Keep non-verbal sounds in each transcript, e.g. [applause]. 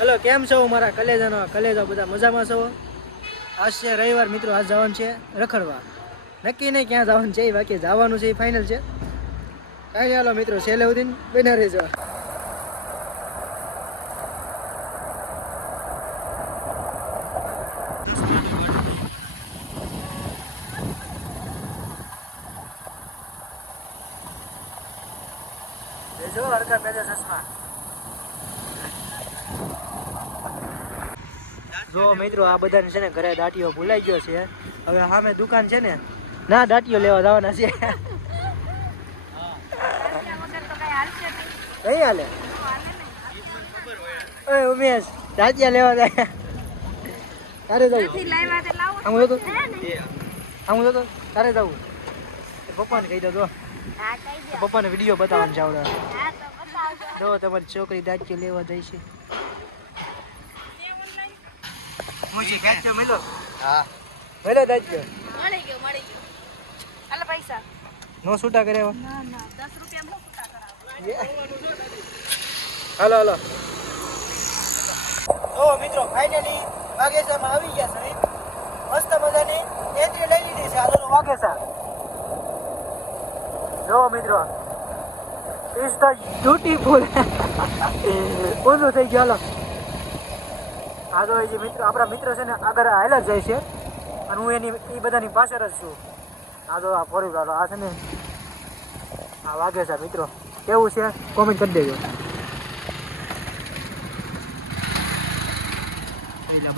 Hello, કેમ છો મારા કલેજાનો? કલેજા બધા મજામાં છો? આજ છે રવિવાર, મિત્રો, આજ જવાનું છે રખડવા. નક્કી નહીં ક્યાં જવાનું છે, એ બાકી જવાનું છે, એ ફાઇનલ છે. કાંઈ હાલો, મિત્રો, છેલ્લે સુધી બના રહેજો. જો હરકા પહેલા ચશ્મા. જો મિત્રો આ બધાને છે ને ઘરે દાટીઓ ભૂલાઈ ગયો છે. હવે સામે દુકાન છે ને ના દાટીઓ લેવા જવાના છે. કઈ હાલે? ઓય ઉમેશ દાટિયા લેવા જાય તારે જવું. આમ જો તો આમ તો તારે જવું. પપ્પાને કહી દો. જો પપ્પાને વીડિયો બતાવવાનું આવડે. જો તમારી છોકરી દાટિયો લેવા જાય છે. મુજી દાટિયો મેલો હા. મેલો મળી ગયો મળી ગયો. આલે પૈસા. નો છૂટા કરે એવા ના ના દસ રૂપિયા મોટા કરાવો. હાલો હાલો. તો મિત્રો ફાઇનલી વાગેસામાં આવી ગયા સાહેબ મસ્ત મજાની એન્ટ્રી લઈ લીધી છે આલો વાગેસા જો મિત્રો ઇસ તો બ્યુટીફુલ ઓલું થઈ ગયો હાલો. આ તો જે મિત્રો આપણા મિત્ર છે ને આગળ હાલ્યા જાય છે. અને હું એની એ બધાની પાછળ જ છું. આ તો આ ફોરી વાળો આ છે ને આ વાગે છે મિત્રો. કેવું છે? કોમેન્ટ કરી દેજો.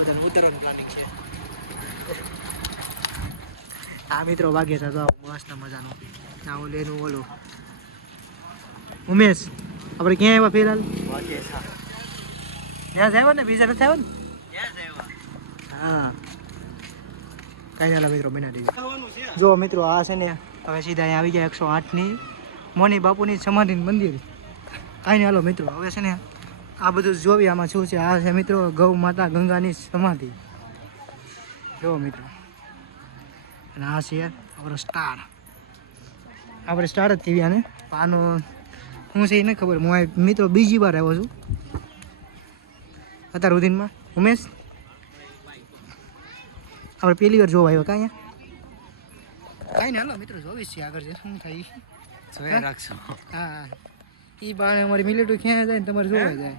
બધાને ઉતરવાનું પ્લાનિંગ છે. આ મિત્રો વાગે છે તો મસ્ત મજાનો. ના ઓલું એનું ઓલું. ઉમેશ આપણે ક્યાં આવ્યા ફિલહાલ? ત્યાં જ આવ્યા ને બીજા નથી આવ્યા ને? હા. કાંઈ ચાલો મિત્રો બના દેજો જો મિત્રો આ છે ને હવે સીધા અહીંયા આવી ગયા એકસો આઠની મોની બાપુની સમાધિની મંદિર. કાંઈ હાલો મિત્રો હવે છે ને આ બધું જોવી આમાં શું છે? આ છે મિત્રો ગૌ માતા ગંગાની સમાધિ. જો મિત્રો. અને આ છે આપણો સ્ટાર આપણે સ્ટાર જ થઈ આને. આનો હું છે એ ખબર. હું મિત્રો બીજી વાર આવ્યો છું. અત્યાર સુધીમાં. ઉમેશ? આપણે પહેલી વાર જોવા આવ્યો કાંઈ કાંઈ નહીં હાલો મિત્રો જોવીશ છીએ આગળ છે શું થાય રાખશો. હા. એ બાણે અમારી મિલિટરી ક્યાં જાય ને તમારે જોવા જાય.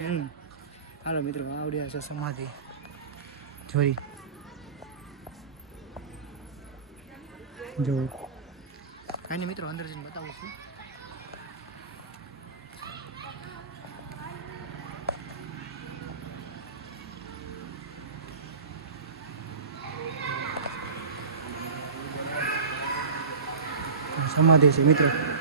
હમ. હાલો મિત્રો આવડ્યા છે સમાધિ. જોઈ. જો. કાંઈ નહીં મિત્રો અંદર જઈને બતાવું છું. સમાધિ છે મિત્રો.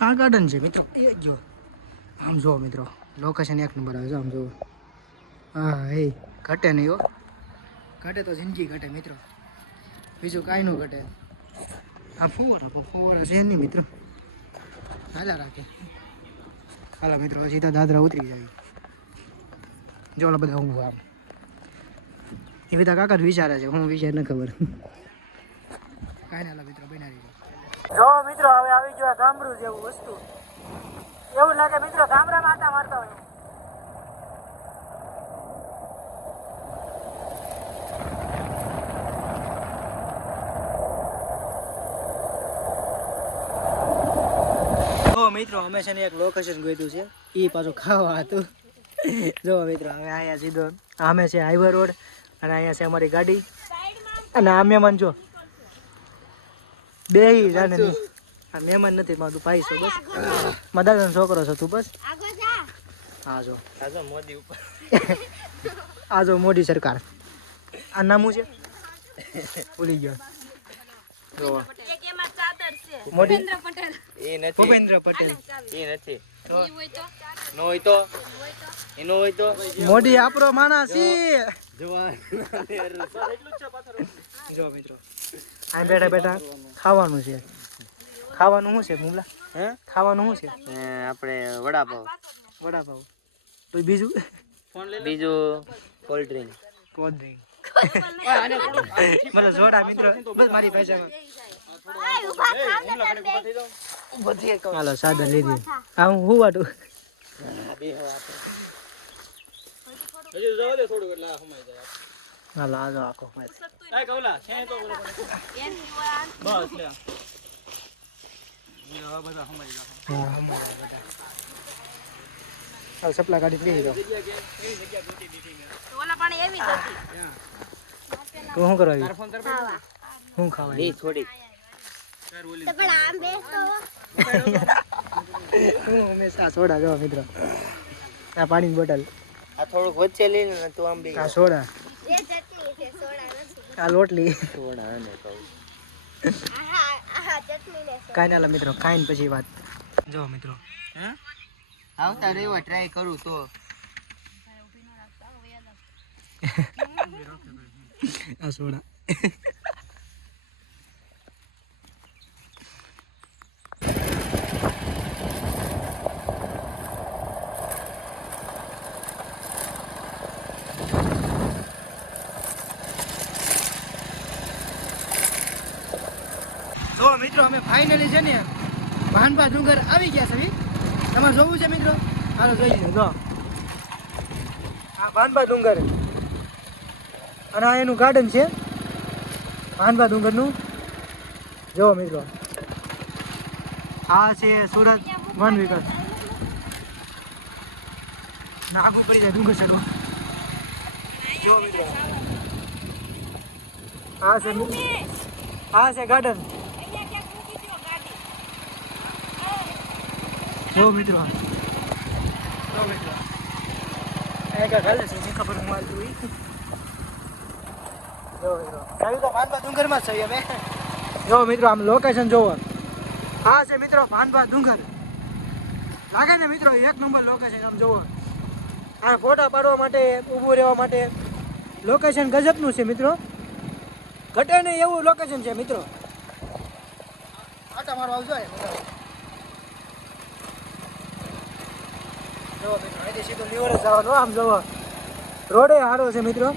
આ ગાર્ડન છે મિત્રો. એ જો, આમ જુઓ મિત્રો લોકેશન એક નંબર આવે છે, આમ જુઓ. હા એ ઘટે નહીં હો. ઘટે તો જિંદગી ઘટે મિત્રો. બીજું કાંઈ ન ઘટે. આ ફુવારા ફુવારા છે નહીં મિત્રો. હાલા રાખે. હાલા મિત્રો સીધા દાદરા ઉતરી જાય જો ઓલા બધા હું આમ. એ બધા કાકા વિચારે છે, હું વિચાર ન ખબર. કાંઈ ના મિત્રો, બનાવી જો મિત્રો, હવે આવી ગયો ગામડું જેવું વસ્તુ. એવું લાગે મિત્રો ગામડામાં આટા મારતા હોય મિત્રો, અમે છે ને એક લોકેશન ગોઈતું છે. એ પાછું ખાવા હતું. જો, મિત્રો, હવે અહીંયા સીધો. આમે છે હાઈવે રોડ અને અહીંયા છે અમારી ગાડી. અને અમે મન જો. બે જાને આ મહેમાન નથી મારું ભાઈ છો બસ. મારા દાદાનો છોકરો છો તું બસ. હા જો. આજો મોદી ઉપર. [laughs] આ જો મોદી સરકાર. આ નામું છે? ભૂલી ગયો. જો એક એમાં ચાદર છે. મોદી? એ નથી. ભૂપેન્દ્ર પટેલ. એ નથી. નો હોય તો? એનો હોય તો? મોઢી આપરો માણસ ઈ. જવાન. જો મિત્રો. આ બેઠા બેઠા ખાવાનું છે. ખાવાનું શું છે મુમલા હે? ખાવાનું શું છે? આપણે વડાપાવ. વડાપાવ. તો બીજું? બીજું કોલ્ડ ડ્રિંક કોલ્ડ ડ્રિંક મને જોડા મિત્રો બસ મારી પૈસામાં હાલો સાદા લીધી. આ હું હું વાટું? હાલો આ આખો મેચ. એની હોય હા હમણાં બધા. હાલ સપલા કાઢી લઈ જાઓ. તો શું કરવા? શું ખાવા આવી? હું. હંમેશા સોડા જો મિત્રો. આ પાણીની બોટલ. આ થોડુંક વચ્ચે લઈને ને તું આમ બી. આ સોડા. આ લોટલી. સોડા આને કહું. કાંઈ ના મિત્રો કાંઈ ને પછી વાત. જો મિત્રો. આવતા રહેવા ટ્રાય કરું તો. [laughs] આ સોડા તો મિત્રો અમે ફાઇનલી છે ને ભાનભા ડુંગર આવી ગયા છે તમારે જોવું છે મિત્રો? હાલો, જોઈ લો જો. આ માનપા ડુંગર. અને આ એનું ગાર્ડન છે. માનપા ડુંગરનું. જો મિત્રો. આ છે સુરત વન વિગત નાગું પડી જાય, ડુંગર ચડવું. જો મિત્રો. આ છે આ છે ગાર્ડન જો મિત્રો. જો મિત્રો. એ કાંઈક હાલે છે ખબર હું હાલતું ઈ. જો મિત્રો. આવી તો ભાનબા ડુંગરમાં છીએ અમે જો મિત્રો આમ લોકેશન જોવો. આ છે મિત્રો ભાનબા ડુંગર. લાગે ને મિત્રો એક નંબર લોકેશન આમ જોવો. આ ફોટા પાડવા માટે ઊભું રહેવા માટે. લોકેશન ગજબનું છે મિત્રો. ઘટે નહીં એવું લોકેશન છે મિત્રો. આટા મારો આવજો એ બધા. જો આમ જવો. રોડે સારો છે મિત્રો.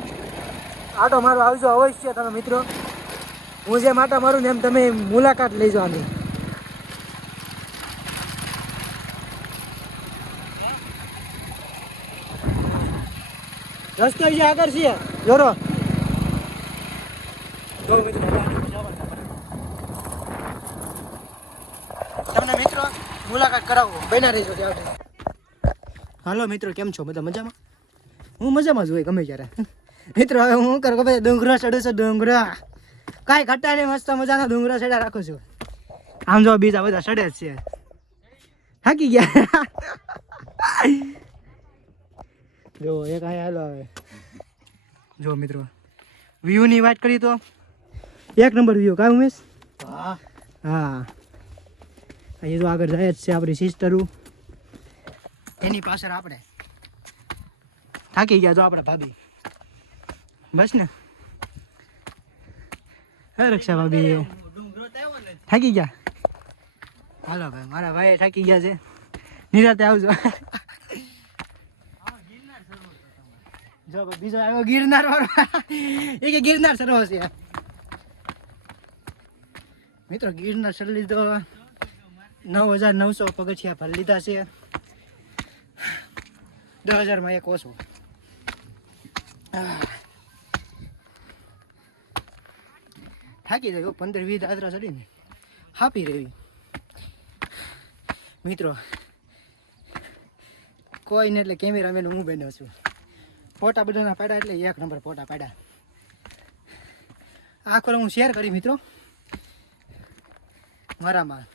આટો મારો આવજો અવશ્ય તમે મિત્રો. હું જેમ માતા મારું ને એમ તમે મુલાકાત જવાની. આની રસ્તો છે. આગળ છે જોરો તમને મિત્રો મુલાકાત કરાવો. બન્યા રહીશું ત્યાં. હાલો મિત્રો કેમ છો? બધા મજામાં? હું મજામાં જ હોય ગમે ત્યારે. મિત્રો હવે હું કરું ખબર? ડુંગરો ચડું છું ડુંગરા. કાંઈ ઘટા નહીં મસ્ત મજાના ડુંગરા ચડ્યા રાખું છું. આમ જો બીજા બધા ચડે જ છે. થાકી ગયા. જો એક આ હાલો હવે જો મિત્રો વ્યૂની વાત કરી તો એક નંબર વ્યૂ કાં ઉમેશ? હા. હા. અહીં તો આગળ જાય જ છે આપણી સિસ્ટરું એની પાછળ આપણે થાકી ગયા જો આપણે ભાભી. બસ ને? હે રક્ષા ભાભી. થાકી ગયા? હાલો ભાઈ, મારા ભાઈ થાકી ગયા છે. નિરાતે આવજો. જો બીજો આવ્યો ગિરનાર વાળો. એ કે ગિરનાર સરોવર છે. મિત્રો, ગિરનાર સર લીધો નવ હજાર નવસો પગથિયા ભરી લીધા છે. દસ હજારમાં એક ઓછો. થાકી જાય પંદર વીસ આદરા ચડીને. હાપી રહેવી મિત્રો, કોઈને એટલે કેમેરામેન હું બન્યો છું. ફોટા બધાના પાડ્યા એટલે એક નંબર ફોટા પાડ્યા. આખો હું શેર કરી, મિત્રો. મારામાં.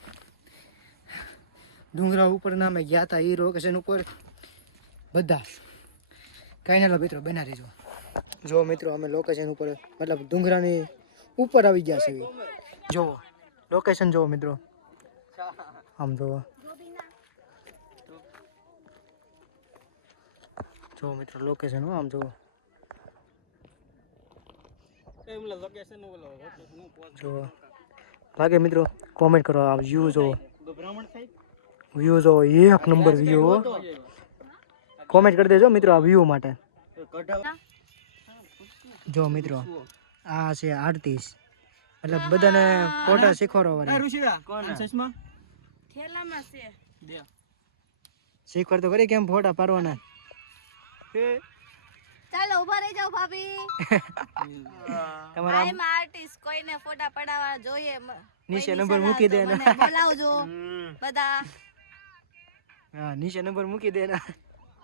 ડુંગરા ઉપર ના અમે ગયા હતા એ રોકેશન ઉપર બધા કાંઈ ના મિત્રો બના રહેજો જો મિત્રો અમે લોકેશન ઉપર મતલબ ડુંગરાની ઉપર આવી ગયા છે જુઓ લોકેશન જુઓ મિત્રો. આમ જુઓ જો મિત્રો લોકેશન હો આમ જુઓ જુઓ લાગે મિત્રો કોમેન્ટ કરો આ વ્યૂ જો વ્યૂ જો એક નંબર વ્યૂ હો. કોમેન્ટ કરી દેજો મિત્રો આ વ્યૂ માટે. જો મિત્રો આ છે આરતીસ એટલે બધાને ફોટા શીખવાડવા થેલામાં છે. શીખવાડ તો કરી કેમ ફોટા પાડવાના? ચાલો ઊભા રહી જાવ ભાભી. [laughs] તમારા આઈ આર્ટિસ્ટ કોઈને ફોટા પડાવવા જોઈએ નીચે નંબર મૂકી દેના. બોલાવજો બધા. હા નીચે નંબર મૂકી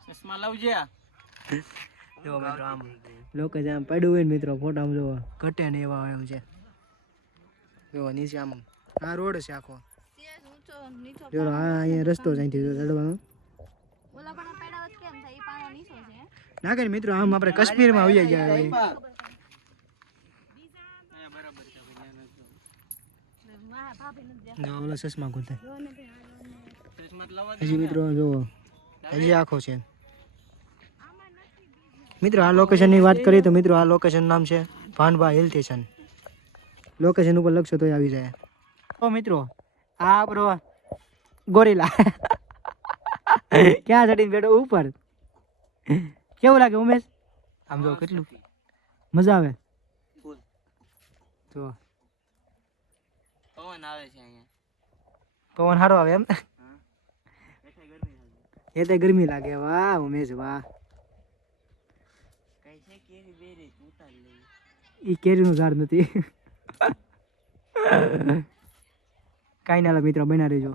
દે લાવજે જો મિત્રો આમ લોકો આમ પડ્યું હોય ને મિત્રો ફોટા આમ જોવો. ઘટે ને એવા એમ છે. જો નીચે આમ આ રોડ છે આખો. જો આ અહીંયા રસ્તો છે અહીંથી ચડવાનો. ના કે મિત્રો આમ આપણે કાશ્મીરમાં આવી ગયા ચશ્મા ખુલતા. હજી મિત્રો જો હજી આખો છે. મિત્રો આ લોકેશનની વાત કરીએ તો મિત્રો આ લોકેશન નામ છે ભાનભા હિલ સ્ટેશન લોકેશન ઉપર લખશો તો આવી જાય. તો મિત્રો આ આપણો ગોરીલા. ક્યાં ચડીને બેઠો? ઉપર. કેવું લાગે ઉમેશ? આમ જો કેટલું મજા આવે. જો પવન આવે છે અહીંયા. પવન સારો આવે એમ? એ તો ગરમી લાગે. વાહ ઉમેશ વાહ કઈ છે કેરી બેરી ઉતાર લઈ ઈ કેરીનું ઝાડ નથી. કાંઈ ના મિત્રો બના રહેજો.